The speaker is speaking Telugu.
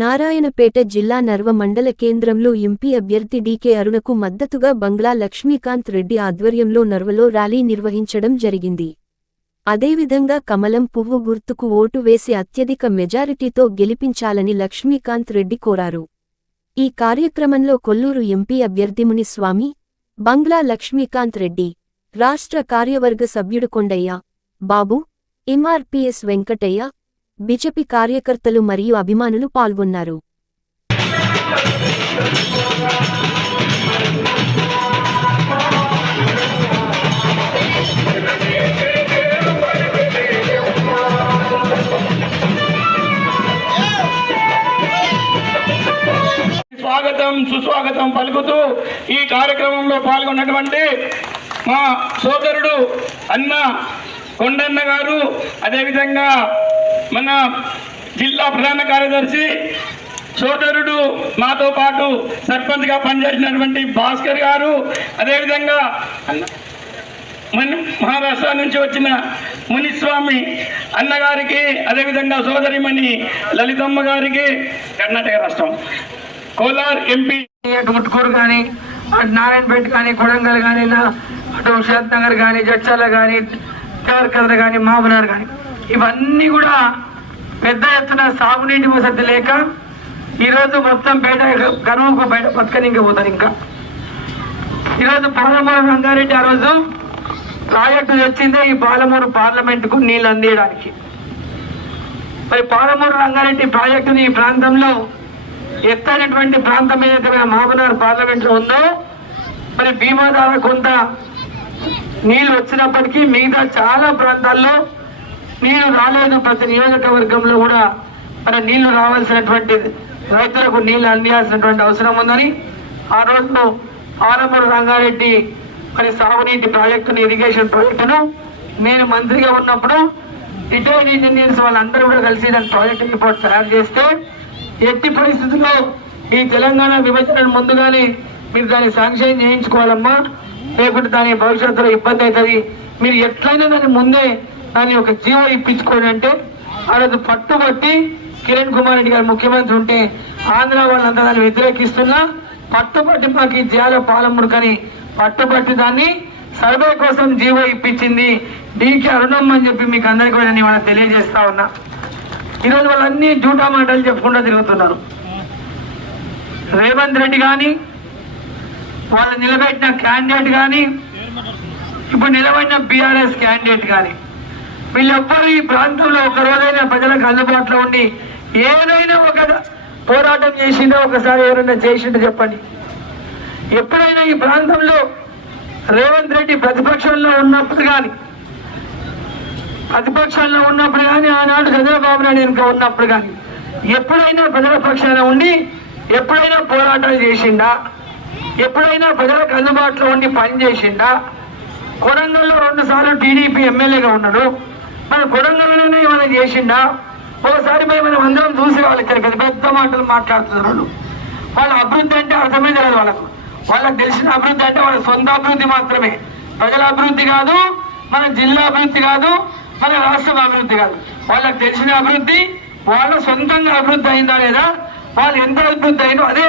నారాయణపేట జిల్లా నర్వ మండల కేంద్రంలో ఎంపీ అభ్యర్థి డీకే అరుణకు మద్దతుగా బంగ్లా లక్ష్మీకాంత్ రెడ్డి ఆధ్వర్యంలో నర్వలో ర్యాలీ నిర్వహించడం జరిగింది. అదేవిధంగా కమలం పువ్వు గుర్తుకు ఓటు వేసి అత్యధిక మెజారిటీతో గెలిపించాలని లక్ష్మీకాంత్ రెడ్డి కోరారు. ఈ కార్యక్రమంలో కొల్లూరు ఎంపీ అభ్యర్థి మునిస్వామి బంగ్లా లక్ష్మీకాంత్ రెడ్డి రాష్ట్ర కార్యవర్గ సభ్యుడు కొండయ్య బాబు ఎంఆర్పిఎస్ వెంకటయ్య బిజెపి కార్యకర్తలు మరియు అభిమానులు పాల్గొన్నారు. స్వాగతం సుస్వాగతం పలుకుతూ ఈ కార్యక్రమంలో పాల్గొన్నటువంటి మా సోదరుడు అన్న కొండన్న గారు అదేవిధంగా మన జిల్లా ప్రధాన కార్యదర్శి సోదరుడు మాతో పాటు సర్పంచ్గా పనిచేసినటువంటి భాస్కర్ గారు అదేవిధంగా మన మహారాష్ట్ర నుంచి వచ్చిన మునిస్వామి అన్నగారికి అదేవిధంగా సోదరిమణి లలితమ్మ గారికి కర్ణాటక రాష్ట్రం. కోలార్ ఎంపీ ముట్టుకూరు కానీ అటు నారాయణపేట కానీ కొడంగల్ కానీ అటు హుషాద్ నగర్ కానీ జడ్చాల కానీ దేవరకద్ర కానీ మామనారు కానీ ఇవన్నీ కూడా పెద్ద ఎత్తున సాగునీటి వసతి లేక ఈరోజు మొత్తం బయట కరువుకు బయట బతకనింక పోతారు ఇంకా. ఈరోజు పాలమూరు రంగారెడ్డి ఆ రోజు ప్రాజెక్టు వచ్చిందే ఈ పాలమూరు పార్లమెంటుకు నీళ్ళు అందియడానికి. మరి పాలమూరు రంగారెడ్డి ప్రాజెక్టుని ఈ ప్రాంతంలో ఎత్తైనటువంటి ప్రాంతం ఏదైతే మన మహబూబ్నగర్ పార్లమెంట్లో ఉందో మరి భీమాదార కొంత నీళ్ళు వచ్చినప్పటికీ మిగతా చాలా ప్రాంతాల్లో నీళ్ళు రాలేదు. ప్రతి నియోజకవర్గంలో కూడా మన నీళ్ళు రావాల్సినటువంటి రైతులకు నీళ్ళు అందించాల్సినటువంటి అవసరం ఉందని ఆ రోజు ఆలమూరు రంగారెడ్డి మరి సాగునీటి ప్రాజెక్టును ఇరిగేషన్ ప్రాజెక్టును నేను మంత్రిగా ఉన్నప్పుడు రిటైర్డ్ ఇంజనీర్స్ వాళ్ళందరూ కూడా కలిసి దాని ప్రాజెక్ట్ రిపోర్ట్ తయారు చేస్తే ఎట్టి పరిస్థితుల్లో ఈ తెలంగాణ విభజన ముందుగానే మీరు దాన్ని శాంక్షన్ చేయించుకోవాలమ్మా. లేకుంటే దాని భవిష్యత్తులో ఇబ్బంది అవుతుంది. మీరు ఎట్లయినా దాన్ని ముందే దాన్ని ఒక జీవో ఇప్పించుకోండి అంటే ఆ రోజు పట్టుబట్టి కిరణ్ కుమార్ రెడ్డి గారు ముఖ్యమంత్రి ఉంటే ఆంధ్ర వాళ్ళంతా దాన్ని వ్యతిరేకిస్తున్నా పట్టుబట్టి మాకు ఈ జియాల పాలముడుకని పట్టుబట్టి దాన్ని సర్వే కోసం జీవో ఇప్పించింది డీకే అరుణమ్మ అని చెప్పి మీకు అందరికీ కూడా నేను ఇవాళ తెలియజేస్తా ఉన్నా. ఈరోజు వాళ్ళన్నీ జూటా మాటలు చెప్పుకుంటూ తిరుగుతున్నారు. రేవంత్ రెడ్డి కానీ వాళ్ళు నిలబెట్టిన క్యాండిడేట్ కానీ ఇప్పుడు నిలబడిన బీఆర్ఎస్ క్యాండిడేట్ కానీ వీళ్ళెవ్వరు ఈ ప్రాంతంలో ఒక రోజైనా ప్రజలకు అందుబాటులో ఉండి ఏదైనా ఒక పోరాటం చేసిందో ఒకసారి ఎవరైనా చేసిండో చెప్పండి. ఎప్పుడైనా ఈ ప్రాంతంలో రేవంత్ రెడ్డి ప్రతిపక్షంలో ఉన్నప్పుడు కానీ ప్రతిపక్షంలో ఉన్నప్పుడు కానీ ఆనాడు చంద్రబాబు నాయుడు వెనుక ఉన్నప్పుడు కానీ ఎప్పుడైనా ప్రజల పక్షాన ఉండి ఎప్పుడైనా పోరాటాలు చేసిండా? ఎప్పుడైనా ప్రజలకు అందుబాటులో ఉండి పని చేసిండా కొడంగల్లో రెండు సార్లు టీడీపీ ఎమ్మెల్యేగా ఉన్నాడు. మరి కొడంగల్లోనే ఏమైనా చేసిండా ఒకసారి పోయి మనం అందరం చూసి వాళ్ళకి పెద్ద పెద్ద మాటలు మాట్లాడుతున్నారు వాళ్ళ. అభివృద్ధి అంటే అర్థమే తెలియదు వాళ్ళకు. వాళ్ళకి తెలిసిన అభివృద్ధి అంటే వాళ్ళ సొంత అభివృద్ధి మాత్రమే. ప్రజల అభివృద్ధి కాదు మన జిల్లా అభివృద్ధి కాదు మన రాష్ట్రం అభివృద్ధి కాదు. వాళ్ళకి తెలిసిన అభివృద్ధి వాళ్ళ సొంతంగా అభివృద్ధి అయిందా లేదా? వాళ్ళు ఎంత అభివృద్ధి అయిందో అదే